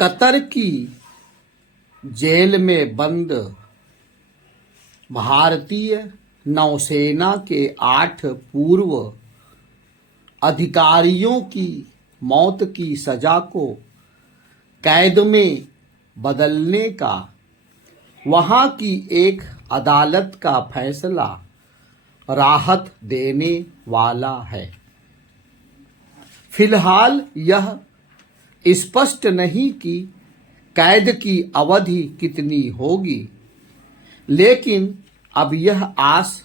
Qatar की jail में बंद भारतीय नौसेना के 8 पूर्व अधिकारियों की मौत की सजा को कैद में बदलने का वहां की एक अदालत का फैसला राहत देने वाला है। फिलहाल यह स्पष्ट नहीं कि कैद की अवधि कितनी होगी, लेकिन अब यह आस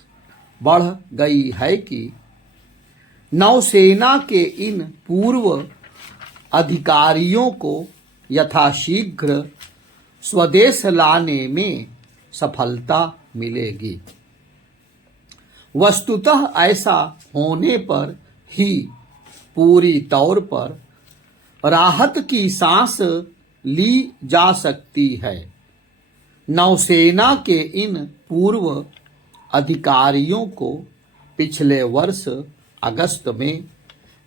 बढ़ गई है कि नौसेना के इन पूर्व अधिकारियों को यथाशीघ्र स्वदेश लाने में सफलता मिलेगी। वस्तुतः ऐसा होने पर ही पूरी तौर पर राहत की सांस ली जा सकती है। नौसेना के इन पूर्व अधिकारियों को पिछले वर्ष अगस्त में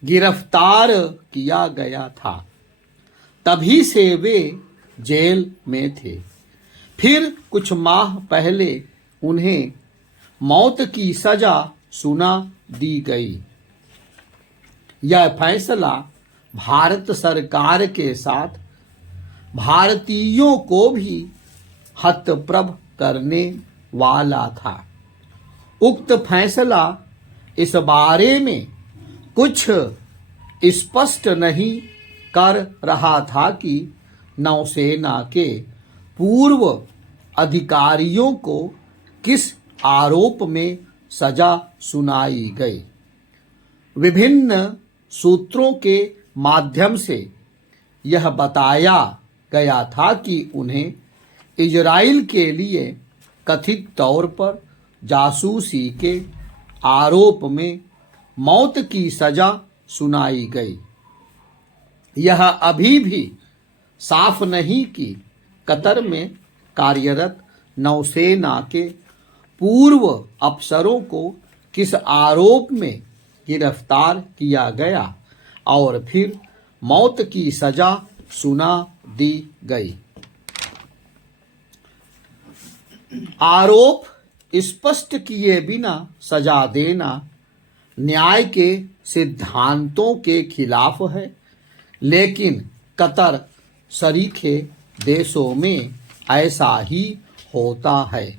गिरफ्तार किया गया था। तभी से वे जेल में थे। फिर कुछ माह पहले उन्हें मौत की सजा सुना दी गई। यह फैसला भारत सरकार के साथ भारतीयों को भी हतप्रभ करने वाला था। उक्त फैसला इस बारे में कुछ स्पष्ट नहीं कर रहा था कि नौसेना के पूर्व अधिकारियों को किस आरोप में सजा सुनाई गई। विभिन्न सूत्रों के माध्यम से यह बताया गया था कि उन्हें इजराइल के लिए कथित तौर पर जासूसी के आरोप में मौत की सजा सुनाई गई। यह अभी भी साफ नहीं कि कतर में कार्यरत नौसेना के पूर्व अफसरों को किस आरोप में गिरफ्तार किया गया और फिर मौत की सजा सुना दी गई। आरोप स्पष्ट किए बिना सजा देना न्याय के सिद्धांतों के खिलाफ है, लेकिन कतर शरीके देशों में ऐसा ही होता है।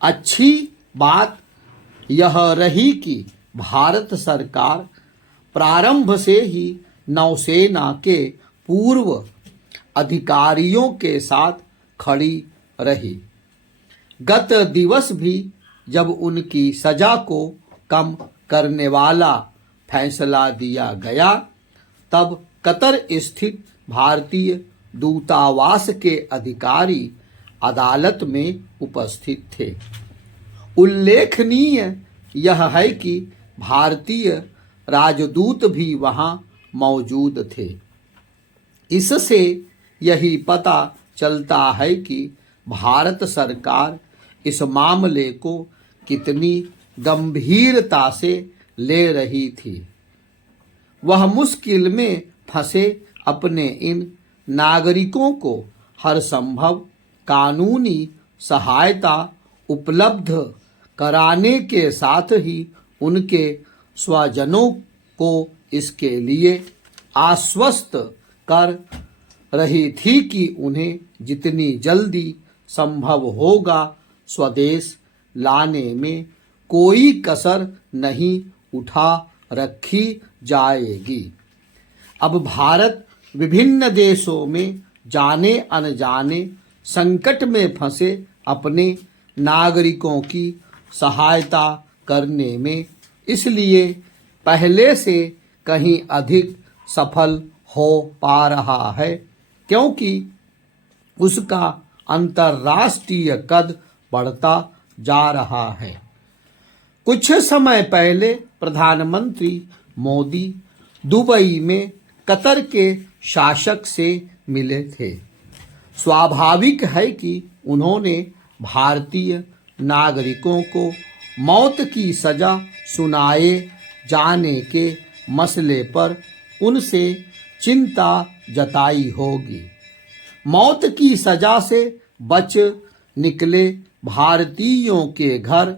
अच्छी बात यह रही कि भारत सरकार प्रारंभ से ही नौसेना के पूर्व अधिकारियों के साथ खड़ी रही। गत दिवस भी जब उनकी सजा को कम करने वाला फैसला दिया गया, तब कतर स्थित भारतीय दूतावास के अधिकारी अदालत में उपस्थित थे। उल्लेखनीय यह है कि भारतीय राजदूत भी वहां मौजूद थे। इससे यही पता चलता है कि भारत सरकार इस मामले को कितनी गंभीरता से ले रही थी। वह मुश्किल में फंसे अपने इन नागरिकों को हर संभव कानूनी सहायता उपलब्ध कराने के साथ ही उनके स्वजनों को इसके लिए आश्वस्त कर रही थी कि उन्हें जितनी जल्दी संभव होगा स्वदेश लाने में कोई कसर नहीं उठा रखी जाएगी। अब भारत विभिन्न देशों में जाने अनजाने संकट में फंसे अपने नागरिकों की सहायता करने में इसलिए पहले से कहीं अधिक सफल हो पा रहा है, क्योंकि उसका अंतर्राष्ट्रीय कद बढ़ता जा रहा है। कुछ समय पहले प्रधानमंत्री मोदी दुबई में कतर के शासक से मिले थे। स्वाभाविक है कि उन्होंने भारतीय नागरिकों को मौत की सजा सुनाए जाने के मसले पर उनसे चिंता जताई होगी। मौत की सजा से बच निकले भारतीयों के घर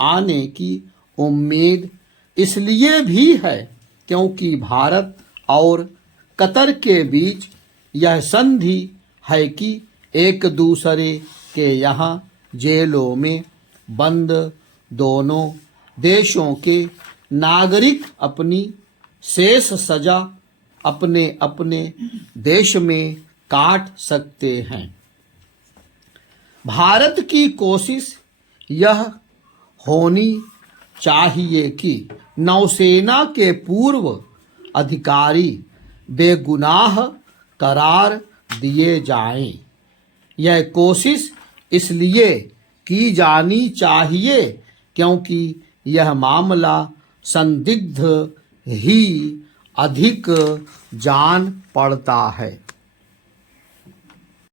आने की उम्मीद इसलिए भी है क्योंकि भारत और कतर के बीच यह संधि है कि एक दूसरे के यहाँ जेलों में बंद दोनों देशों के नागरिक अपनी शेष सजा अपने अपने देश में काट सकते हैं। भारत की कोशिश यह होनी चाहिए कि नौसेना के पूर्व अधिकारी बेगुनाह करार दिए जाएं। यह कोशिश इसलिए की जानी चाहिए क्योंकि यह मामला संदिग्ध ही अधिक जान पड़ता है।